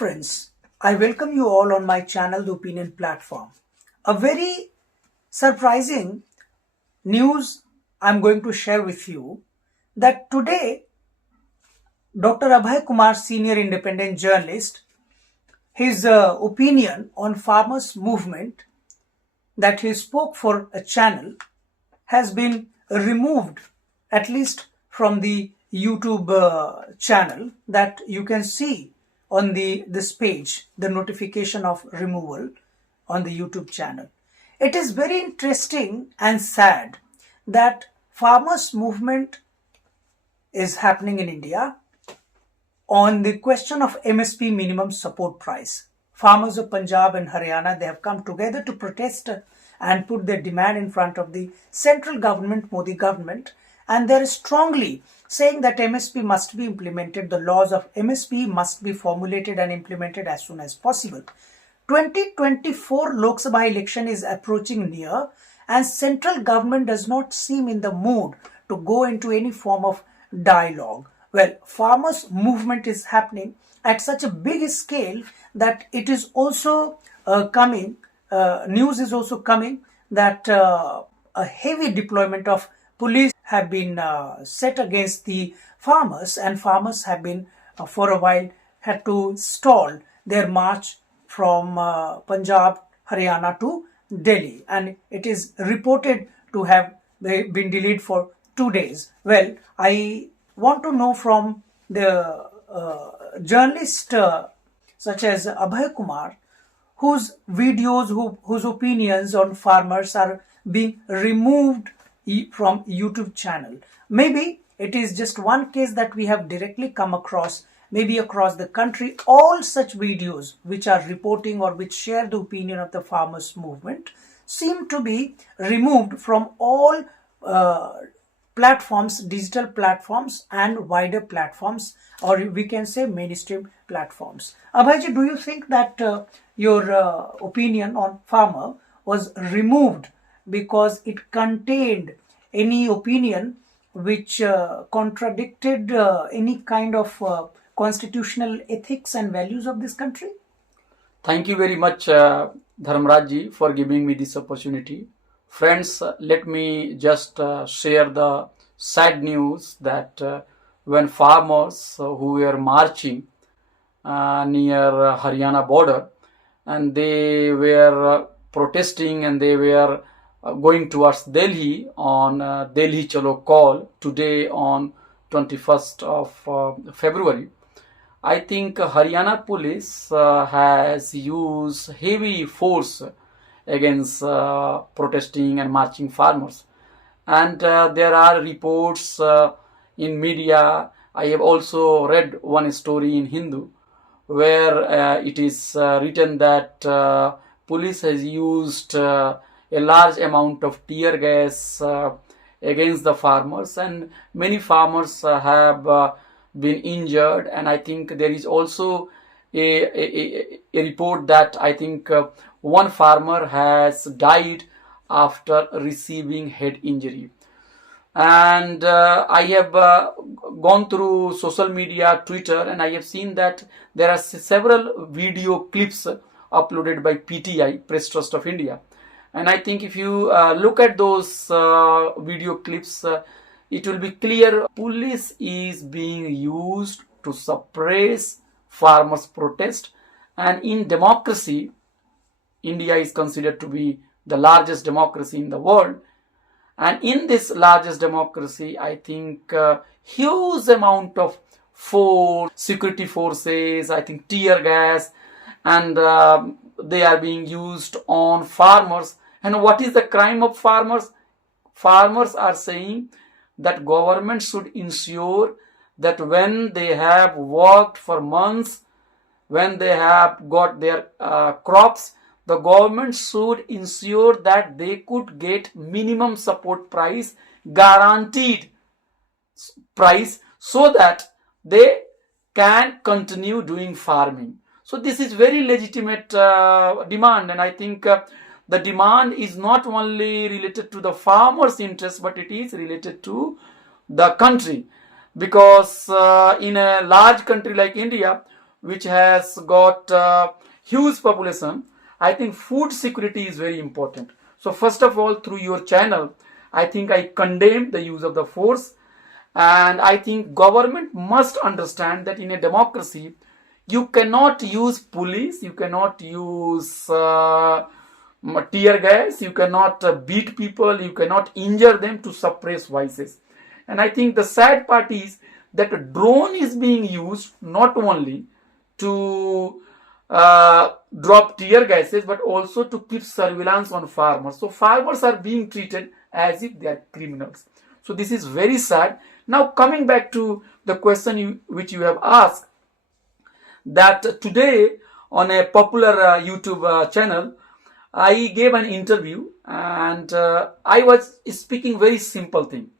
friends, I welcome you all on my channel, The Opinion Platform. A very surprising news I'm going to share with you that today Dr. Abhay Kumar, senior independent journalist, his opinion on farmers' movement that he spoke for a channel has been removed, at least from the YouTube channel that you can see on this page, the notification of removal on the YouTube channel. It is very interesting and sad that farmers movement is happening in India on the question of MSP, minimum support price. Farmers of Punjab and Haryana, they have come together to protest and put their demand in front of the central government, Modi government, and they're strongly saying that MSP must be implemented. The laws of MSP must be formulated and implemented as soon as possible. 2024 Lok Sabha election is approaching near, and central government does not seem in the mood to go into any form of dialogue. Well, farmers movement is happening at such a big scale that it is also coming, news is also coming that a heavy deployment of police have been set against the farmers, and farmers have been for a while had to stall their march from Punjab, Haryana to Delhi, and it is reported to have been delayed for 2 days. Well, I want to know from the journalist such as Abhay Kumar, whose videos, whose opinions on farmers are being removed from YouTube channel. Maybe it is just one case that we have directly come across, maybe across the country. All such videos which are reporting or which share the opinion of the farmers movement seem to be removed from all platforms, digital platforms and wider platforms, or we can say mainstream platforms. Abhayji, do you think that your opinion on farmer was removed because it contained any opinion which contradicted any kind of constitutional ethics and values of this country? Thank you very much, Dharmaraj ji, for giving me this opportunity. Friends, let me just share the sad news that when farmers who were marching near Haryana border, and they were protesting and they were going towards Delhi on Delhi Chalo call today on 21st of February. I think Haryana police has used heavy force against protesting and marching farmers, and there are reports in media. I have also read one story in Hindu where it is written that police has used a large amount of tear gas against the farmers, and many farmers have been injured. And I think there is also a report that I think one farmer has died after receiving head injury. And I have gone through social media, Twitter, and I have seen that there are several video clips uploaded by PTI, Press Trust of India. And I think if you look at those video clips, it will be clear police is being used to suppress farmers' protest. And in democracy, India is considered to be the largest democracy in the world. And in this largest democracy, I think huge amount of force, security forces, I think tear gas, and they are being used on farmers. And what is the crime of farmers? Farmers are saying that government should ensure that when they have worked for months, when they have got their crops, the government should ensure that they could get minimum support price, guaranteed price, so that they can continue doing farming. So this is very legitimate demand, and I think the demand is not only related to the farmers' interest, but it is related to the country. Because in a large country like India, which has got huge population, I think food security is very important. So first of all, through your channel, I think I condemn the use of the force, and I think government must understand that in a democracy, you cannot use police, you cannot use tear gas, you cannot beat people, you cannot injure them to suppress voices. And I think the sad part is that a drone is being used not only to drop tear gases but also to keep surveillance on farmers. So farmers are being treated as if they are criminals. So this is very sad. Now coming back to the question which you have asked, that today on a popular YouTube channel, I gave an interview, and I was speaking very simple thing,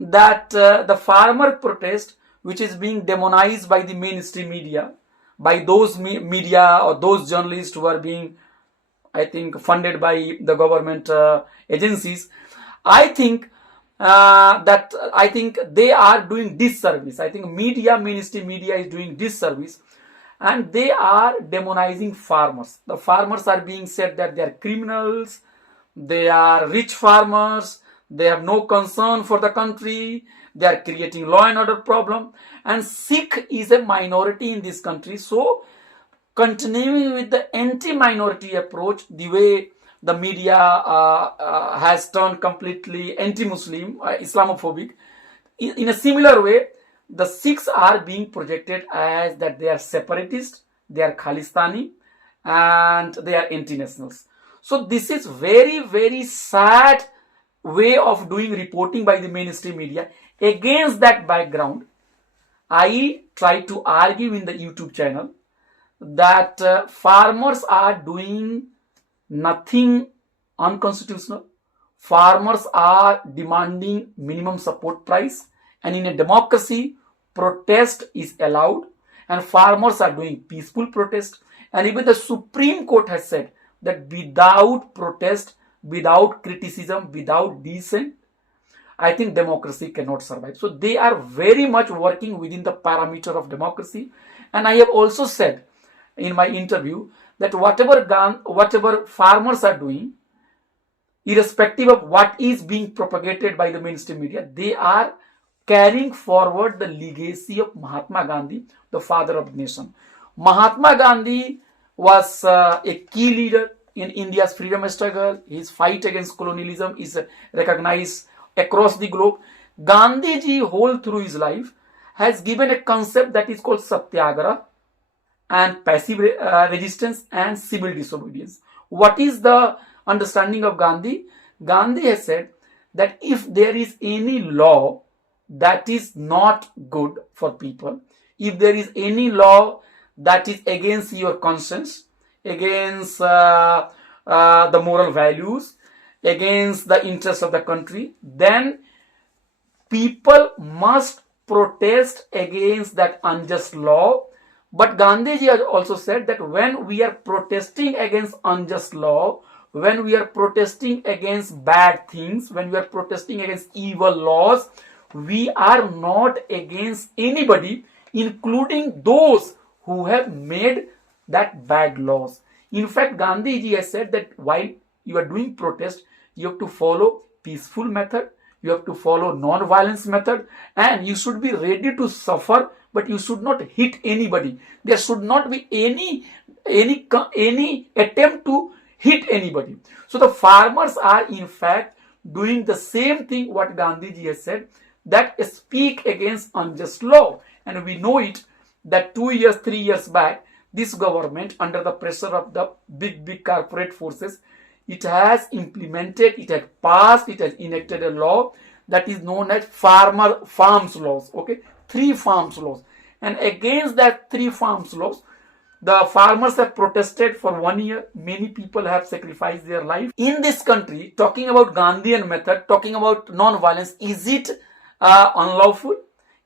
that the farmer protest, which is being demonized by the mainstream media, by those media or those journalists who are being, I think, funded by the government agencies, I think I think they are doing disservice. I think mainstream media is doing disservice, and they are demonizing farmers. The farmers are being said that they are criminals, they are rich farmers, they have no concern for the country, they are creating law and order problem, and Sikh is a minority in this country. So continuing with the anti-minority approach, the way the media has turned completely anti-Muslim, Islamophobic, in a similar way, the Sikhs are being projected as that they are separatists, they are Khalistani, and they are anti-nationals. So this is very, very sad way of doing reporting by the mainstream media. Against that background, I try to argue in the YouTube channel that farmers are doing nothing unconstitutional. Farmers are demanding minimum support price, and in a democracy, protest is allowed, and farmers are doing peaceful protest. And even the Supreme Court has said that without protest, without criticism, without dissent, I think democracy cannot survive. So they are very much working within the parameter of democracy. And I have also said in my interview that whatever farmers are doing, irrespective of what is being propagated by the mainstream media, they are carrying forward the legacy of Mahatma Gandhi, the father of the nation. Mahatma Gandhi was a key leader in India's freedom struggle. His fight against colonialism is recognized across the globe. Gandhiji, whole through his life, has given a concept that is called satyagraha and passive resistance and civil disobedience. What is the understanding of Gandhi? Gandhi has said that if there is any law that is not good for people, if there is any law that is against your conscience, against the moral values, against the interests of the country, then people must protest against that unjust law. But Gandhiji has also said that when we are protesting against unjust law, when we are protesting against bad things, when we are protesting against evil laws, we are not against anybody, including those who have made that bad laws. In fact, Gandhiji has said that while you are doing protest, you have to follow peaceful method, you have to follow non-violence method, and you should be ready to suffer, but you should not hit anybody. There should not be any attempt to hit anybody. So the farmers are in fact doing the same thing what Gandhiji has said, that speak against unjust law. And we know it that 2 years, 3 years back, this government, under the pressure of the big corporate forces, it has implemented, it has passed, it has enacted a law that is known as farms laws. Okay, 3 farms laws. And against that 3 farms laws, the farmers have protested for 1 year. Many people have sacrificed their life. In this country, talking about Gandhian method, talking about non-violence, is it unlawful?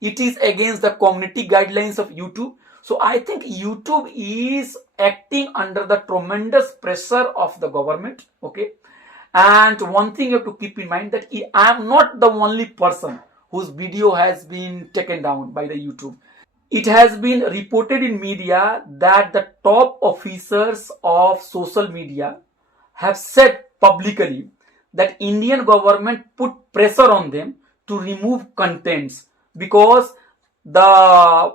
It is against the community guidelines of YouTube. So I think YouTube is acting under the tremendous pressure of the government. Okay. And one thing you have to keep in mind, that I am not the only person whose video has been taken down by the YouTube. It has been reported in media that the top officers of social media have said publicly that Indian government put pressure on them to remove contents because the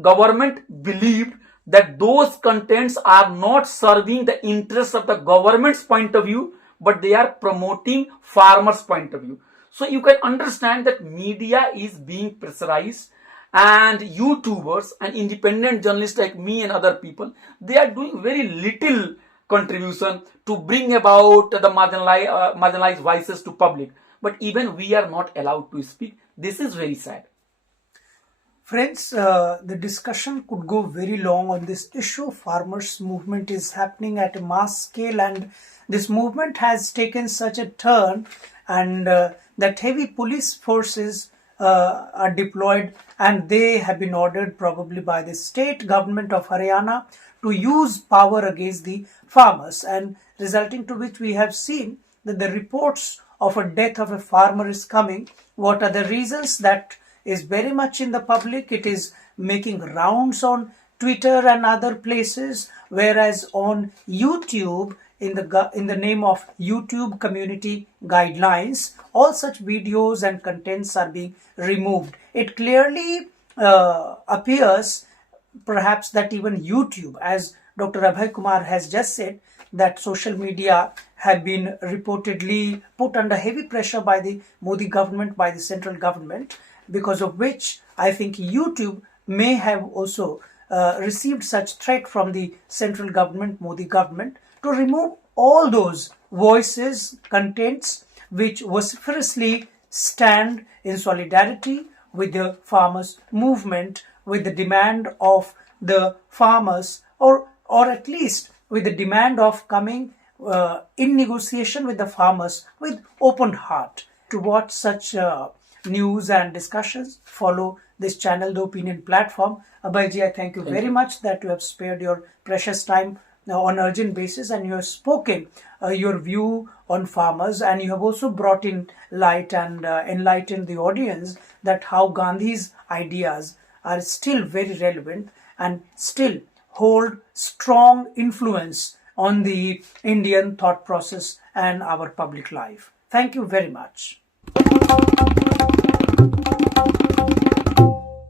government believed that those contents are not serving the interests of the government's point of view, but they are promoting farmers' point of view. So you can understand that media is being pressurized, and YouTubers and independent journalists like me and other people, they are doing very little contribution to bring about the marginalized voices to public. But even we are not allowed to speak. This is very sad. Friends, the discussion could go very long on this issue. Farmers' movement is happening at a mass scale, and this movement has taken such a turn, and that heavy police forces are deployed, and they have been ordered probably by the state government of Haryana to use power against the farmers, and resulting to which we have seen that the reports of a death of a farmer is coming. What are the reasons? That is very much in the public. It is making rounds on Twitter and other places, whereas on YouTube, in the name of YouTube community guidelines, all such videos and contents are being removed. It clearly appears perhaps that even YouTube, as Dr. Abhay Kumar has just said, that social media have been reportedly put under heavy pressure by the Modi government, by the central government, because of which I think YouTube may have also received such threat from the central government, Modi government, to remove all those voices, contents which vociferously stand in solidarity with the farmers' movement, with the demand of the farmers, or at least with the demand of coming in negotiation with the farmers with open heart. To watch such news and discussions, follow this channel, the Opinion Platform. Abhayji, I thank you very much that you have spared your precious time on urgent basis, and you have spoken your view on farmers, and you have also brought in light and enlightened the audience that how Gandhi's ideas are still very relevant and still hold strong influence on the Indian thought process and our public life. Thank you very much.